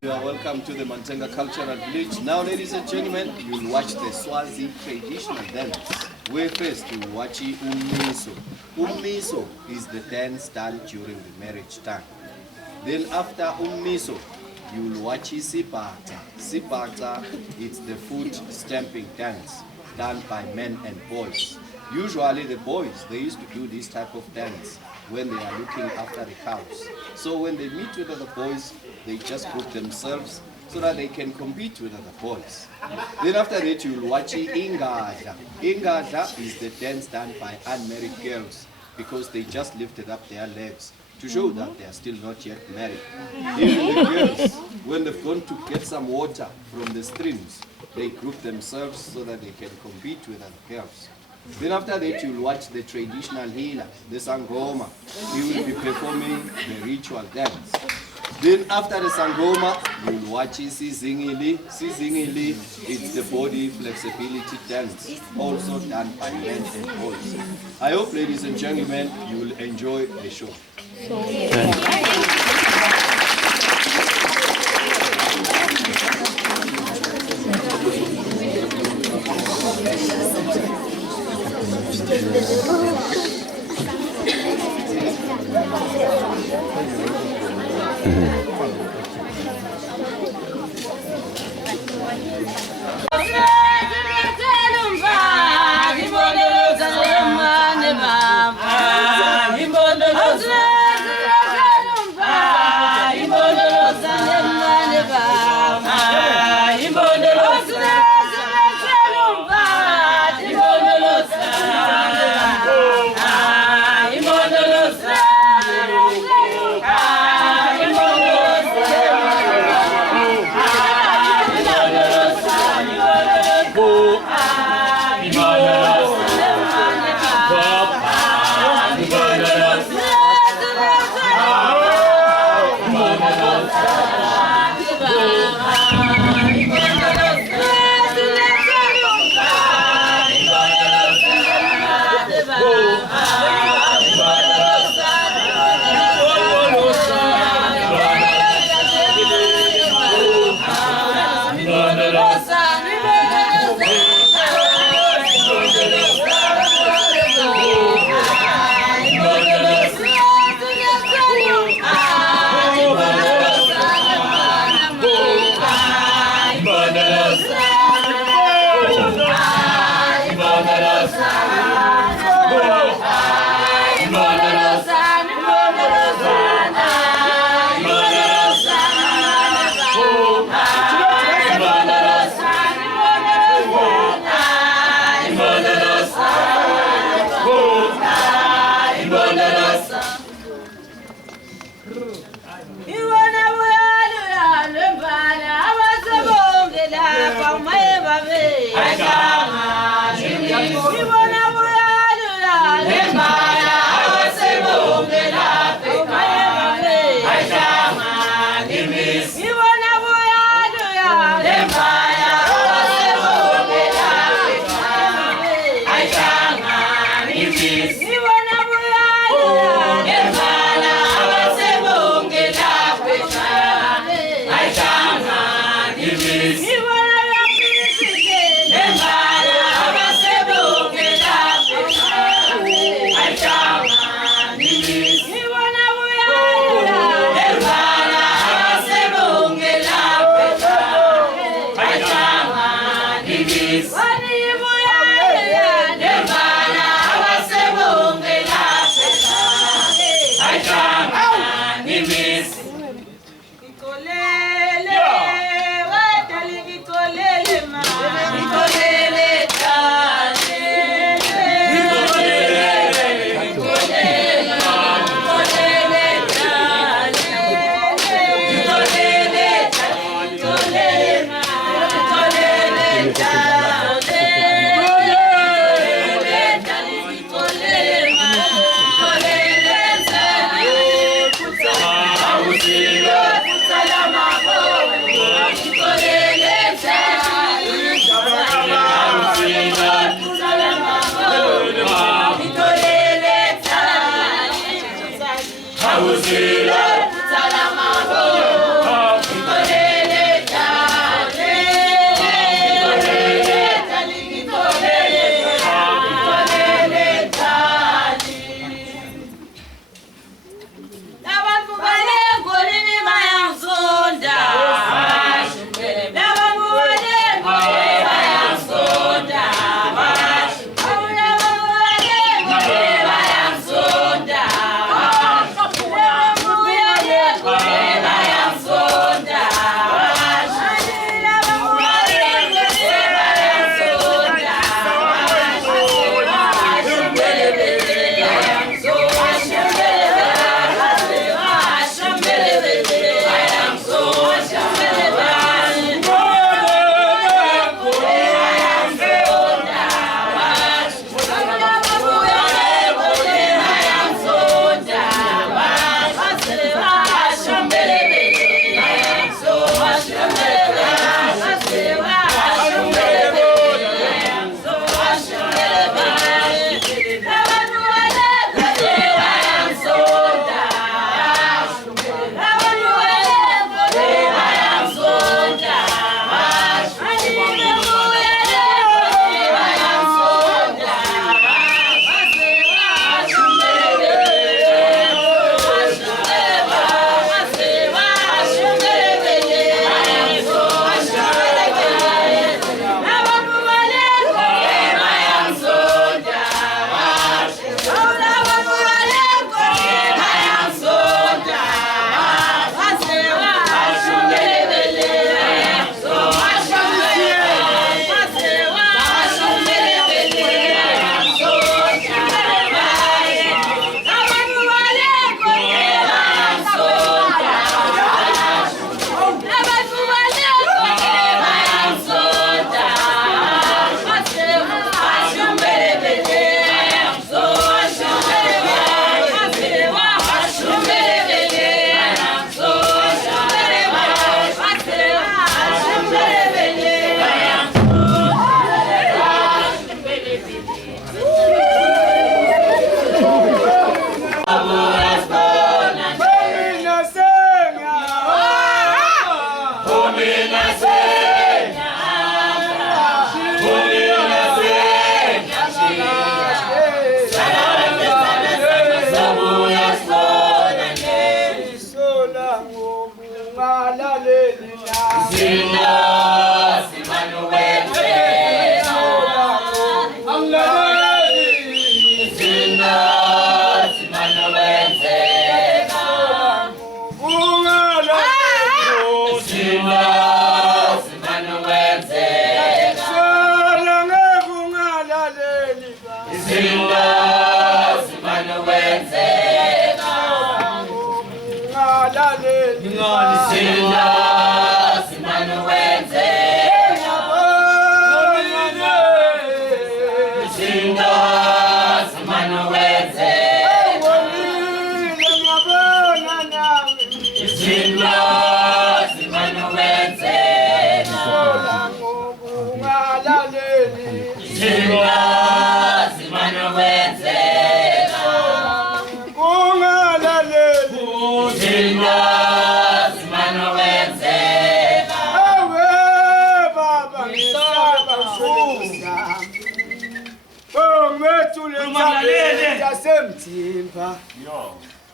You are welcome to the Mantenga Cultural Village. Now, ladies and gentlemen, you'll watch the Swazi traditional dance. Where first you watch Ummiso. Ummiso is the dance done during the marriage time. Then after Ummiso, you'll watch Sibata. Sibata is the foot stamping dance done by men and boys. Usually the boys, they used to do this type of dance when they are looking after the cows. So when they meet with other boys, they just group themselves so that they can compete with other boys. Then after that, you'll watch Ingadla. Ingadla is the dance done by unmarried girls because they just lifted up their legs to show that they are still not yet married. Even the girls, when they've gone to get some water from the streams, they group themselves so that they can compete with other girls. Then after that, you'll watch the traditional healer, the Sangoma. He will be performing the ritual dance. Then after the Sangoma, you'll watch Sizingili. Sizingili is the body flexibility dance, also done by men and boys. I hope, ladies and gentlemen, you will enjoy the show.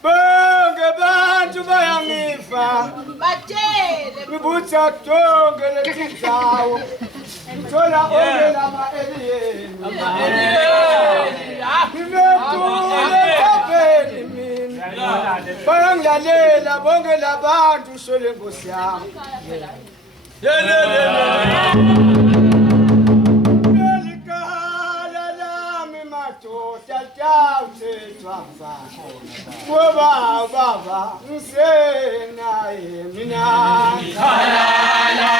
Bonge bantu bayangifa Batele Ngibutha tonke letindzawo Ngithola ongela ma-alien Ngibethule ekhapeni mina Bayangilalela bonke labantu shole Nkosi yami Lelikhala lami madoda tawuthethwa baba ngisenaye mina halala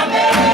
Amen.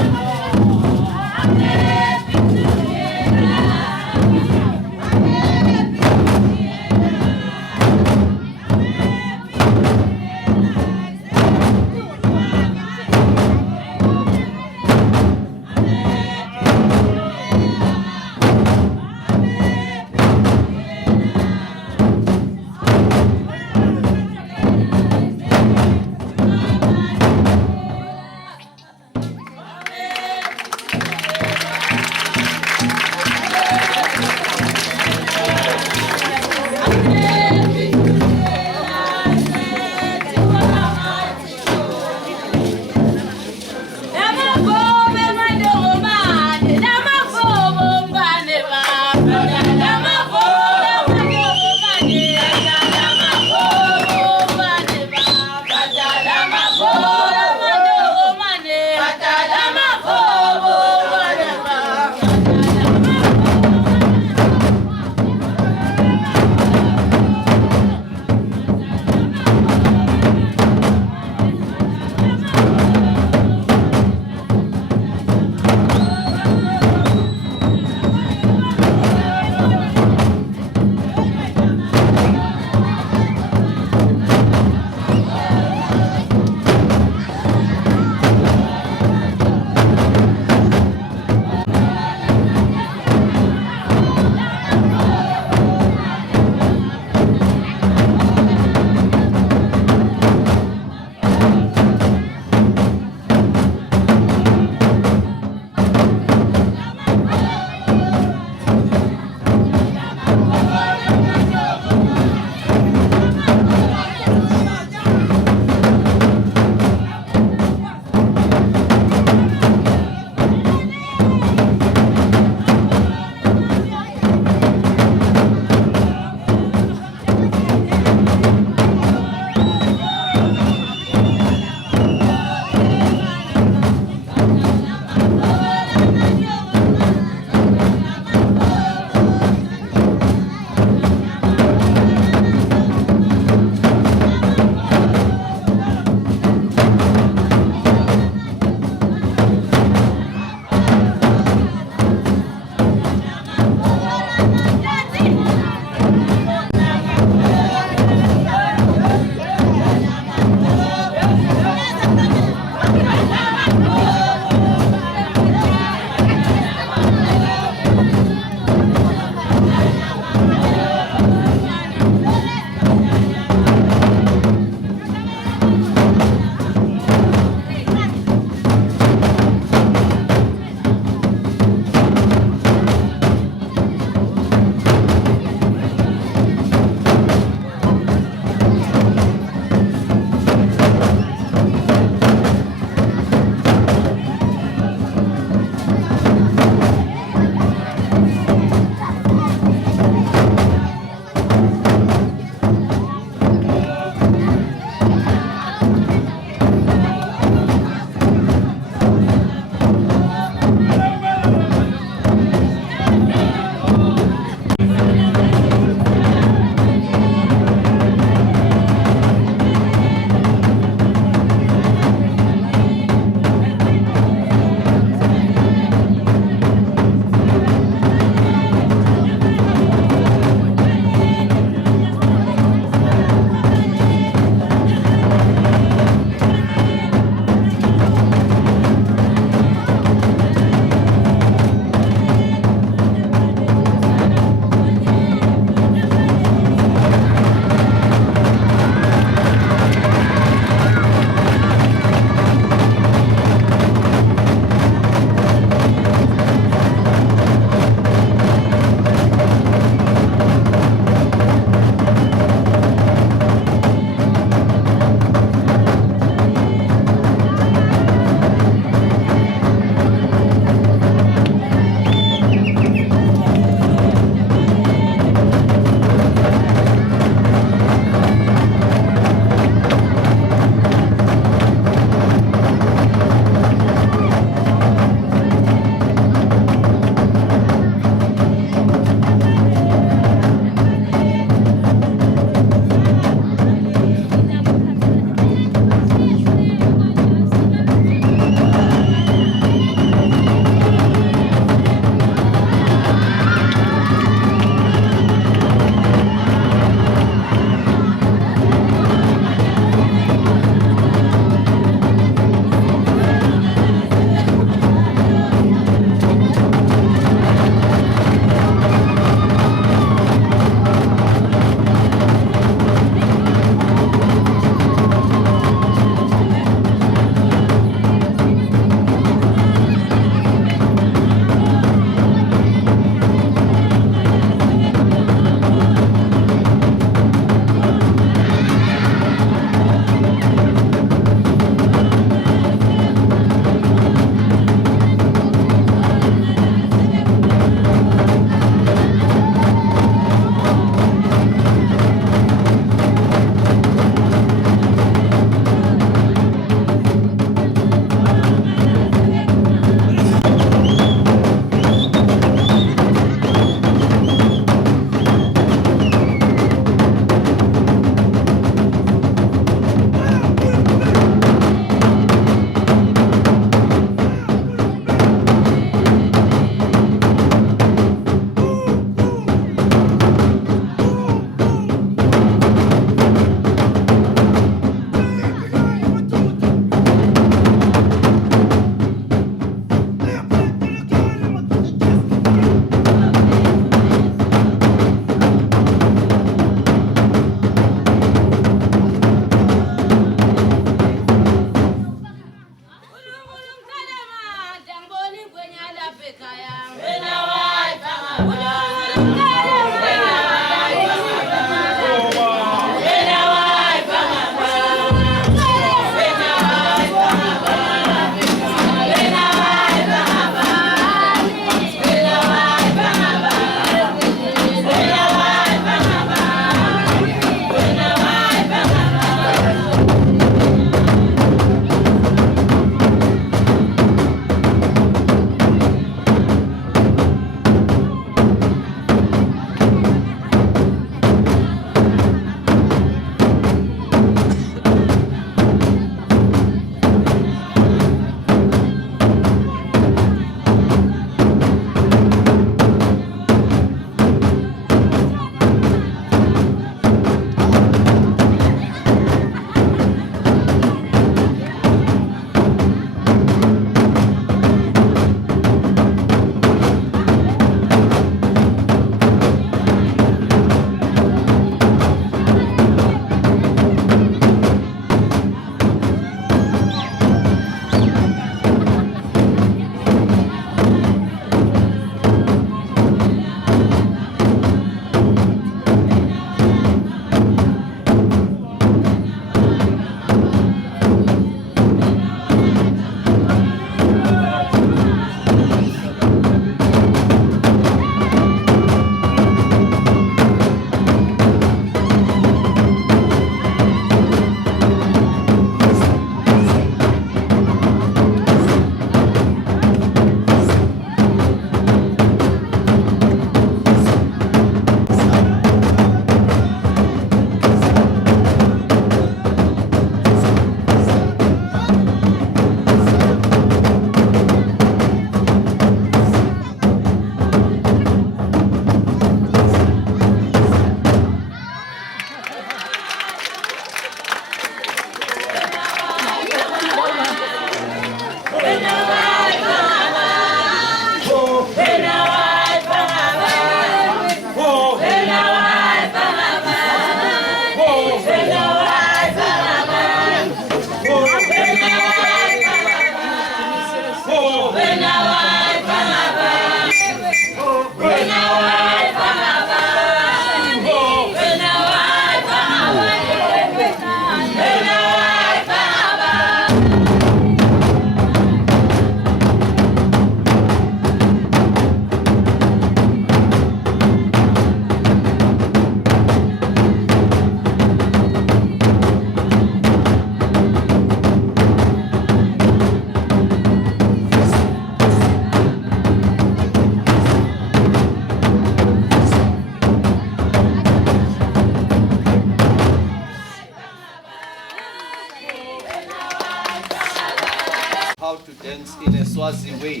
Swazi way.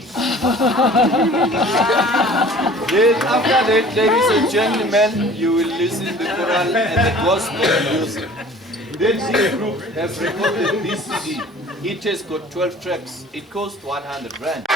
Then after that, ladies and gentlemen, you will listen to the choral and the gospel music. Then this group have recorded this CD. It has got 12 tracks. It cost 100 rand.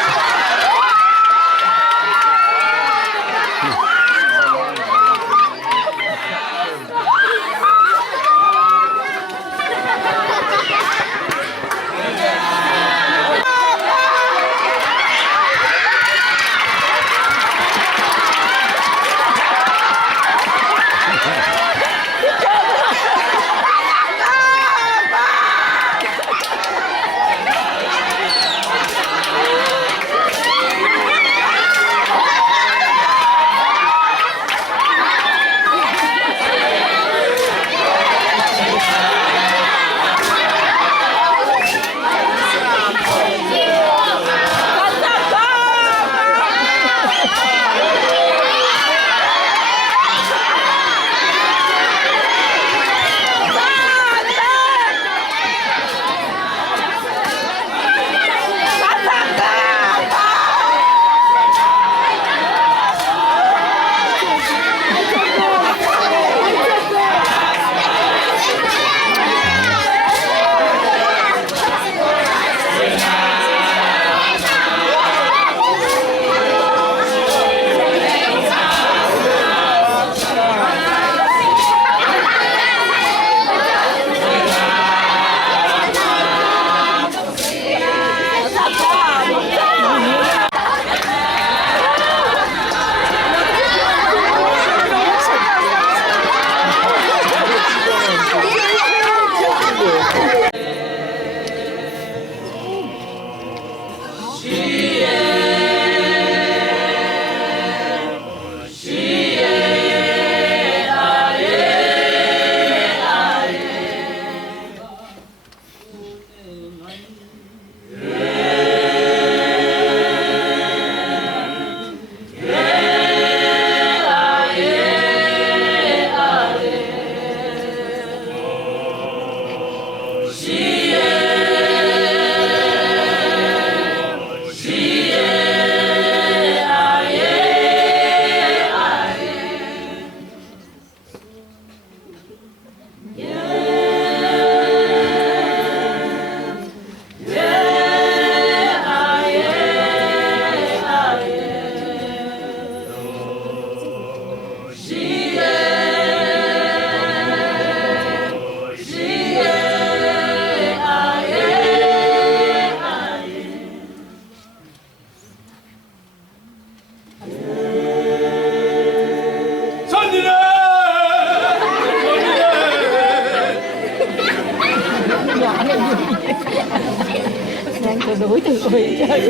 đối từ ơi trời.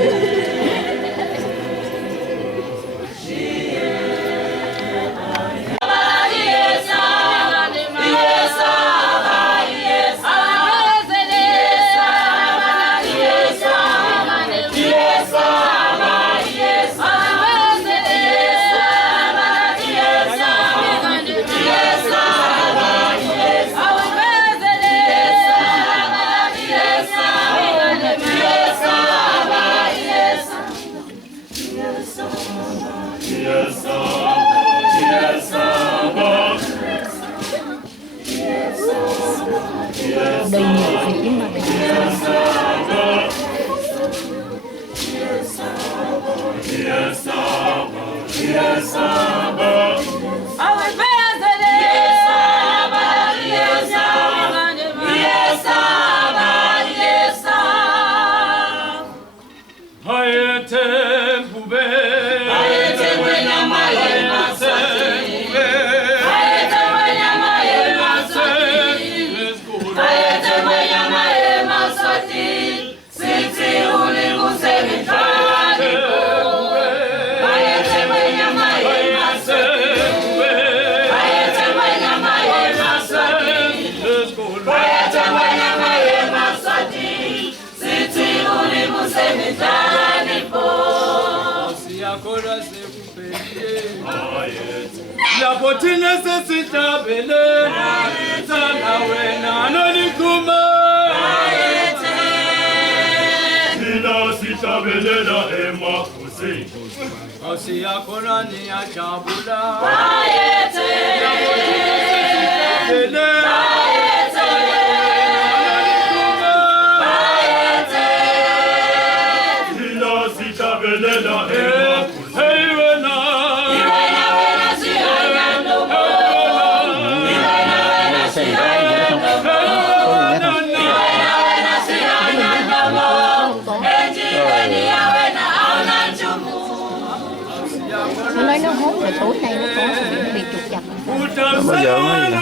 Đầy nhiều vị mà la poti necessita bene sana wena no nikuma ila sita zitabelela emakhosini. Nkosi yakho nani yajabula. Thina zitabelela emakhosini. Hey wena. Nó nói nó hốt rồi tối nay nó có bị trục chặt. Bao giờ mới vậy?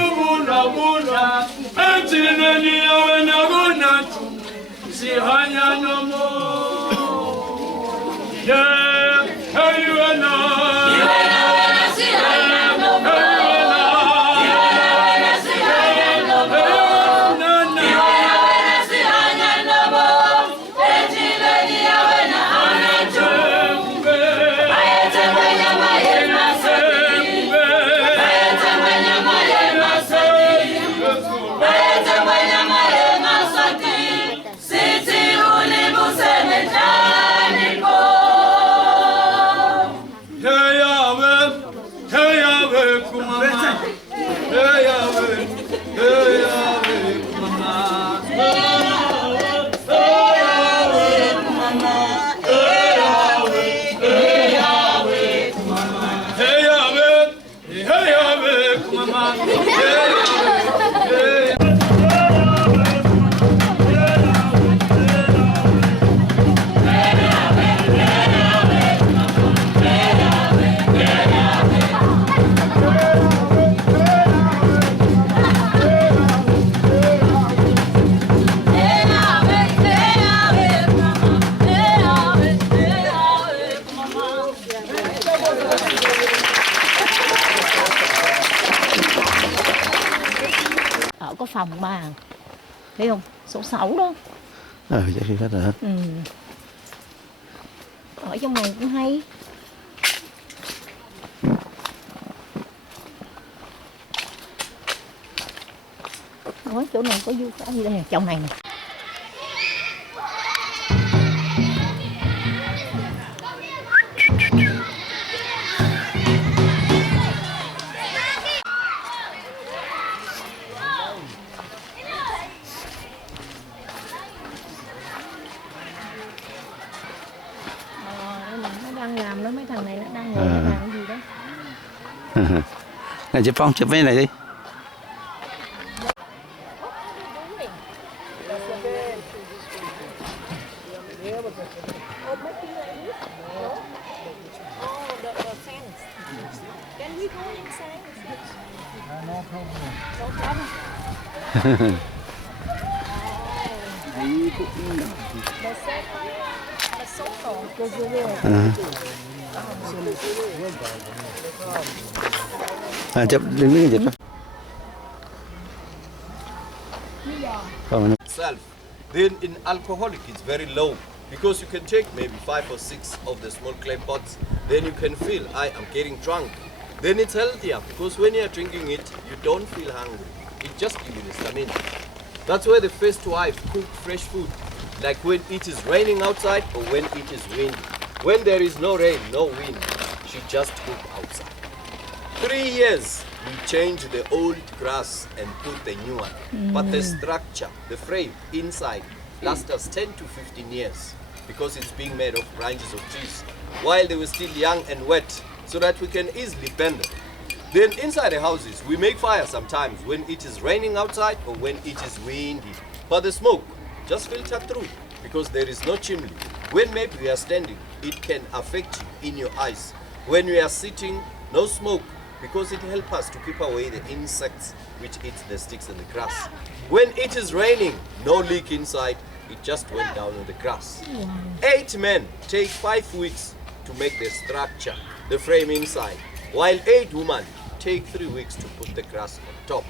Có phòng bà thấy không, số 6 đó. Chắc khi hết rồi hết. Ở trong này cũng hay. Nói chỗ này có du khách gì đây nè, trong này nè. Đang làm đó, mấy thằng này nó đang ngồi làm cái gì đó. Này chụp Phong, chụp cái này đi. Chụp đừng biết chụp. Itself. Then in alcoholic it's very low because you can take maybe 5 or 6 of the small clay pots. Then you can feel I am getting drunk. Then it's healthier because when you are drinking it, you don't feel hungry. It just gives you the stamina. That's why the first wife cooked fresh food, like when it is raining outside or when it is windy. When there is no rain, no wind, she just cooked outside. 3 years, we changed the old grass and put the new one. But the structure, the frame inside, lasts us 10 to 15 years because it's being made of branches of trees while they were still young and wet so that we can easily bend them. Then inside the houses, we make fire sometimes when it is raining outside or when it is windy. But the smoke just filter through because there is no chimney. When maybe we are standing, it can affect you in your eyes. When we are sitting, no smoke because it helps us to keep away the insects which eat the sticks and the grass. When it is raining, no leak inside, it just went down on the grass. 8 men take 5 weeks to make the structure, the frame inside, while 8 women take 3 weeks to put the grass on top.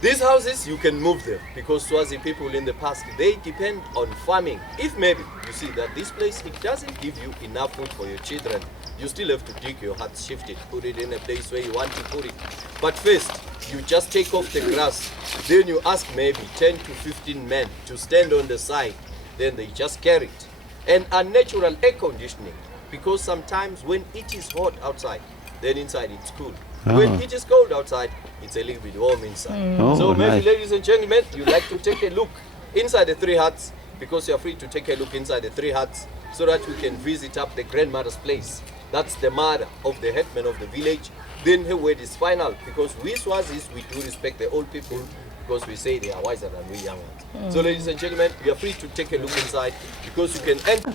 These houses, you can move them because Swazi people in the past, they depend on farming. If maybe you see that this place, it doesn't give you enough food for your children, you still have to dig your hut, shift it, put it in a place where you want to put it. But first, you just take off the grass, then you ask maybe 10 to 15 men to stand on the side, then they just carry it. and unnatural air conditioning, because sometimes when it is hot outside, then inside it's cool. When it is cold outside, it's a little bit warm inside. So maybe, ladies and gentlemen, you like to take a look inside the 3 huts, because you're free to take a look inside the 3 huts so that we can visit up the grandmother's place. That's the mother of the headman of the village. Then her word is final, because we Swazis, we do respect the old people, because we say they are wiser than we young ones. So ladies and gentlemen, you are free to take a look inside, because you can enter.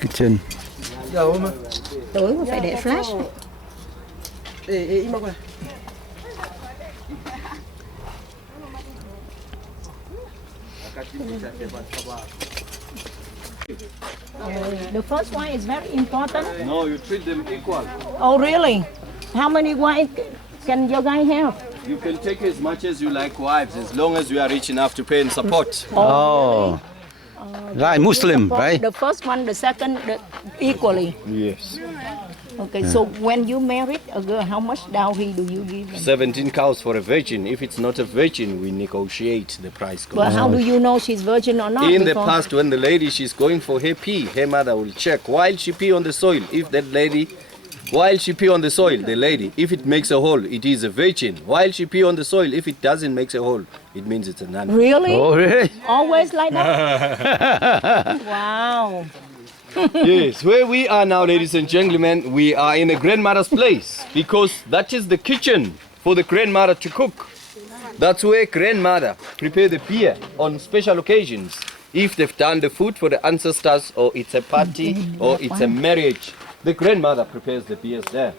Kitchen. Tuổi mà phải để flash. The first one is very important. No, you treat them equal. Oh, really? How many wives can your guy have? You can take as much as you like wives, as long as you are rich enough to pay and support. Oh. Right, Muslim, right? The first one, the second, equally. Yes. Okay, so when you married a girl, how much dowry do you give them? 17 cows for a virgin. If it's not a virgin, we negotiate the price. But how do you know she's virgin or not? In the before? past, when the lady, she's going for her pee, her mother will check while she pee on the soil. If that lady, while she pee on the soil, the lady, if it makes a hole, it is a virgin. While she pee on the soil, if it doesn't make a hole, it means it's a nun. Really? Oh, really? Always like that? Wow. Yes, where we are now, ladies and gentlemen, we are in a grandmother's place, because that is the kitchen for the grandmother to cook. That's where grandmother prepare the beer on special occasions. If they've done the food for the ancestors, or it's a party, or it's a marriage, the grandmother prepares the beers there.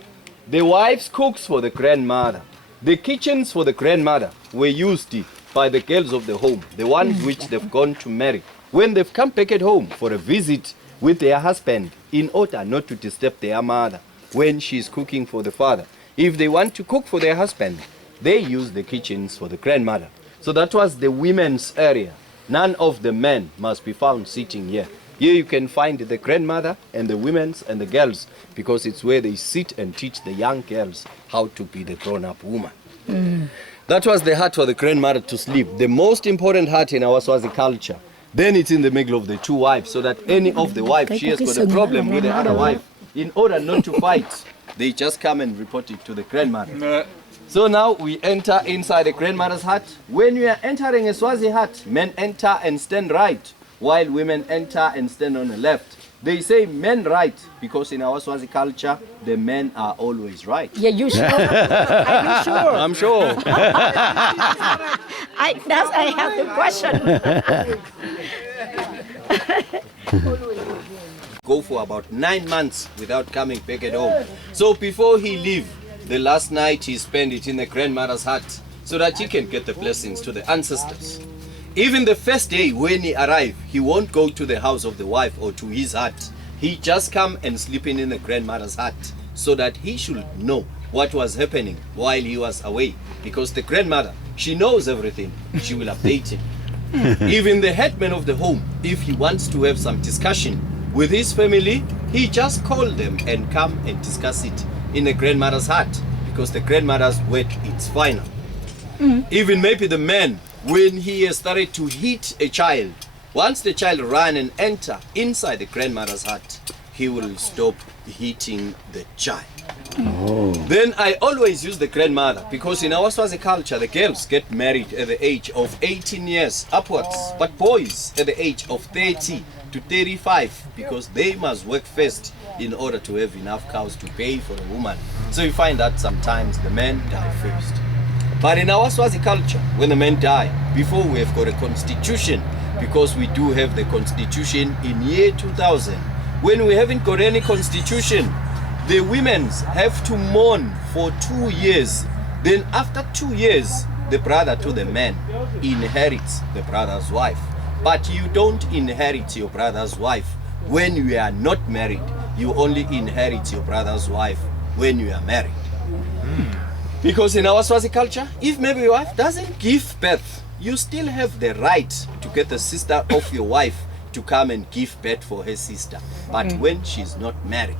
The wives cooks for the grandmother. The kitchens for the grandmother were used by the girls of the home, the ones which they've gone to marry. When they've come back at home for a visit with their husband, in order not to disturb their mother when she's cooking for the father. If they want to cook for their husband, they use the kitchens for the grandmother. So that was the women's area. None of the men must be found sitting here. Here you can find the grandmother and the women's and the girls, because it's where they sit and teach the young girls how to be the grown-up woman. That was the hut for the grandmother to sleep, the most important hut in our Swazi culture. Then it's in the middle of the 2 wives, so that any of the wives, she has got a problem with the other wife. In order not to fight, they just come and report it to the grandmother. So now we enter inside the grandmother's hut. When we are entering a Swazi hut, men enter and stand right, while women enter and stand on the left. They say men right, because in our Swazi culture, the men are always right. Yeah, you sure? Are you sure? I'm sure. I have the question. Go for about 9 months without coming back at home. So before he leave, the last night he spent it in the grandmother's hut, so that he can get the blessings to the ancestors. Even the first day when he arrived, he won't go to the house of the wife or to his hut. He just come and sleep in the grandmother's hut, so that he should know what was happening while he was away. Because the grandmother, she knows everything. She will update him. Even the headman of the home, if he wants to have some discussion with his family, he just call them and come and discuss it in the grandmother's hut, because the grandmother's word is final. Even maybe the man, when he has started to hit a child, once the child run and enter inside the grandmother's hut, he will stop hitting the child. Then I always use the grandmother, because in our Swazi culture, the girls get married at the age of 18 years upwards, but boys at the age of 30 to 35, because they must work first in order to have enough cows to pay for a woman. So you find that sometimes the men die first. But in our Swazi culture, when the men die, before we have got a constitution, because we do have the constitution in year 2000, when we haven't got any constitution, the women have to mourn for 2 years. Then after 2 years, the brother to the man inherits the brother's wife. But you don't inherit your brother's wife when you are not married. You only inherit your brother's wife when you are married. Because in our Swazi culture, if maybe your wife doesn't give birth, you still have the right to get the sister of your wife to come and give birth for her sister. But when she's not married,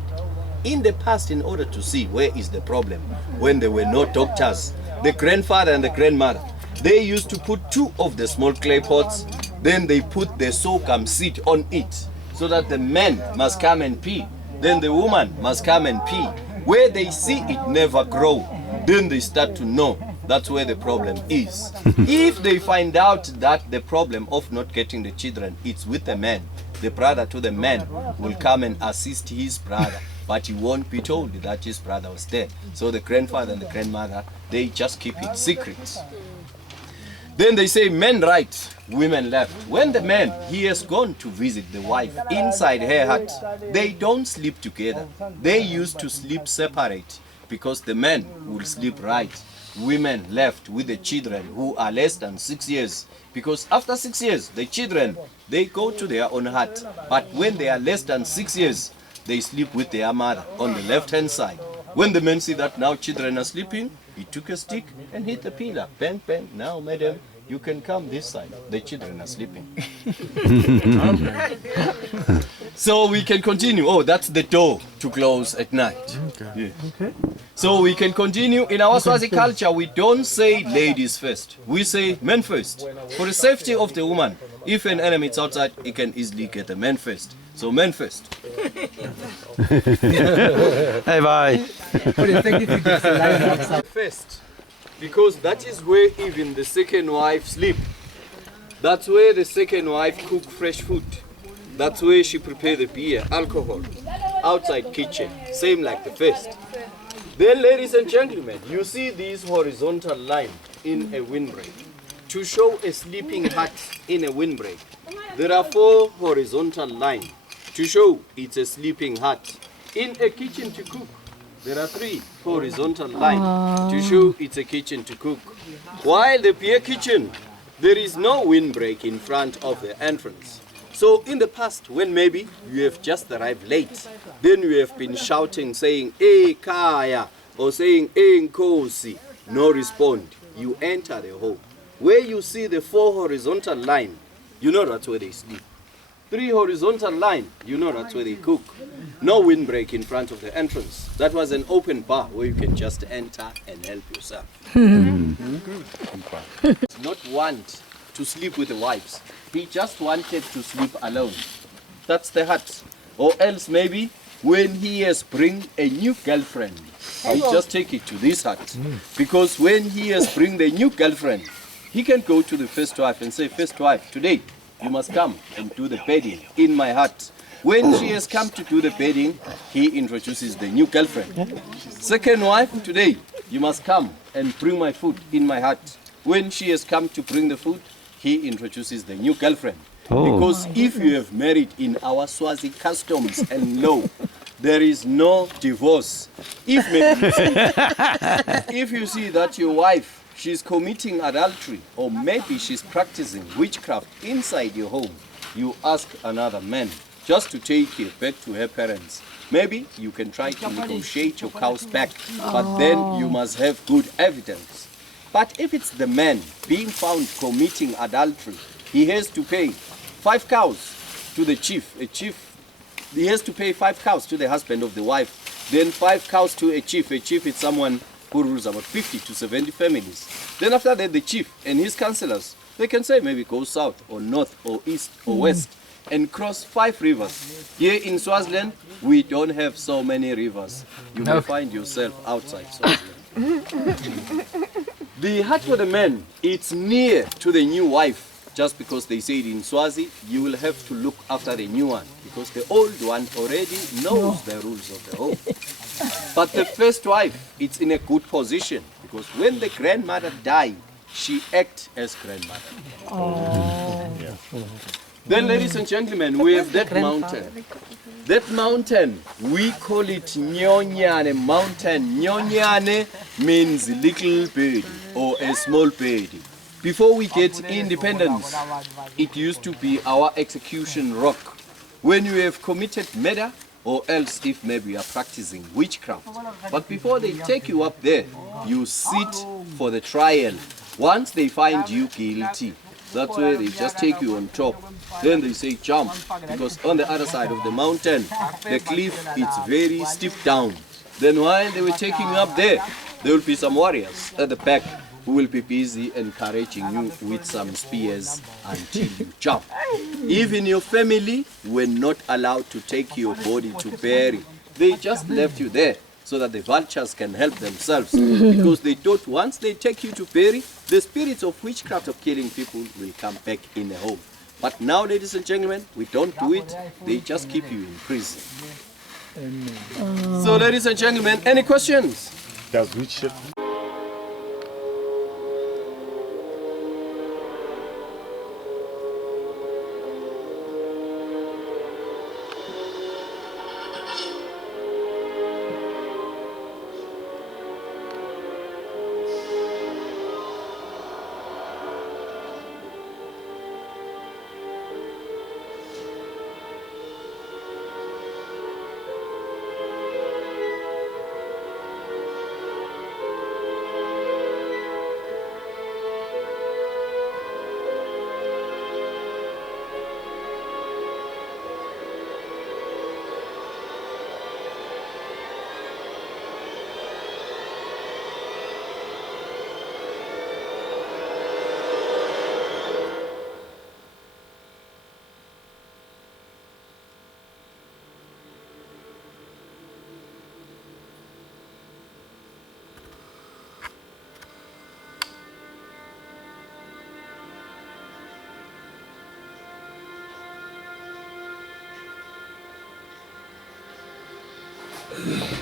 in the past, in order to see where is the problem, when there were no doctors, the grandfather and the grandmother, they used to put 2 of the small clay pots, then they put the sorghum seed on it, so that the man must come and pee, then the woman must come and pee. Where they see it never grow, then they start to know that's where the problem is. If they find out that the problem of not getting the children is with the man, the brother to the man will come and assist his brother, but he won't be told that his brother was dead. So the grandfather and the grandmother, they just keep it secret. Then they say men right, women left. When the man, he has gone to visit the wife inside her hut, they don't sleep together. They used to sleep separate because the men will sleep right. Women left with the children who are less than 6 years, because after 6 years, the children, they go to their own hut. But when they are less than 6 years, they sleep with their mother on the left-hand side. When the men see that now children are sleeping, he took a stick and hit the pillar. Bang, bang. Now, madam, you can come this side. The children are sleeping. So we can continue. Oh, that's the door to close at night. Okay. Yeah. Okay. So we can continue. In our Swazi culture, we don't say ladies first. We say men first. For the safety of the woman, if an enemy is outside, he can easily get the men first. So men first. Hey, bye. First, because that is where even the second wife sleep. That's where the second wife cook fresh food. That's where she prepare the beer, alcohol, outside kitchen, same like the first. Then, ladies and gentlemen, you see this horizontal line in a windbreak. To show a sleeping hut in a windbreak, there are 4 horizontal lines to show it's a sleeping hut. In a kitchen to cook, there are 3 horizontal lines to show it's a kitchen to cook. While the beer kitchen, there is no windbreak in front of the entrance. So in the past, when maybe you have just arrived late, then you have been shouting, saying, "Eh, Kaya," or saying, "Eh, Nkosi," no respond. You enter the home. Where you see the 4 horizontal line, you know that's where they sleep. 3 horizontal line, you know that's where they cook. No windbreak in front of the entrance. That was an open bar where you can just enter and help yourself. Not want to sleep with the wives. He just wanted to sleep alone. That's the hut. Or else maybe when he has bring a new girlfriend, he just take it to this hut. Because when he has bring the new girlfriend, he can go to the first wife and say, "First wife, today you must come and do the bedding in my hut." When she has come to do the bedding, he introduces the new girlfriend. Second wife, today you must come and bring my food in my hut. When she has come to bring the food, he introduces the new girlfriend. Because if you have married in our Swazi customs and law, there is no divorce. If you see that your wife, she's committing adultery, or maybe she's practicing witchcraft inside your home, you ask another man just to take her back to her parents. Maybe you can try to negotiate your cows back, but then you must have good evidence. But if it's the man being found committing adultery, he has to pay 5 cows to the chief. He has to pay 5 cows to the husband of the wife, then 5 cows to a chief. A chief is someone who rules about 50 to 70 families. Then after that, the chief and his councillors, they can say maybe go south or north or east or west and cross 5 rivers. Here in Swaziland, we don't have so many rivers. You may find yourself outside Swaziland. The hut for the men, it's near to the new wife. Just because they say it in Swazi, you will have to look after the new one, because the old one already knows the rules of the home. But the first wife, it's in a good position, because when the grandmother died, she acted as grandmother. Then, ladies and gentlemen, we have that mountain. That mountain, we call it Nyonyane mountain. Nyonyane means little bird or a small bird. Before we get independence, it used to be our execution rock. When you have committed murder, or else if maybe you are practicing witchcraft. But before they take you up there, you sit for the trial. Once they find you guilty, That's where they just take you on top. Then they say jump, because on the other side of the mountain, the cliff, it's very steep down. Then while they were taking you up there will be some warriors at the back who will be busy encouraging you with some spears until you jump. Even your family were not allowed to take your body to bury. They just left you there so that the vultures can help themselves. Because they thought once they take you to bury, the spirits of witchcraft of killing people will come back in a home. But now, ladies and gentlemen, we don't do it. They just keep you in prison. So, ladies and gentlemen, any questions? Does witch Amen.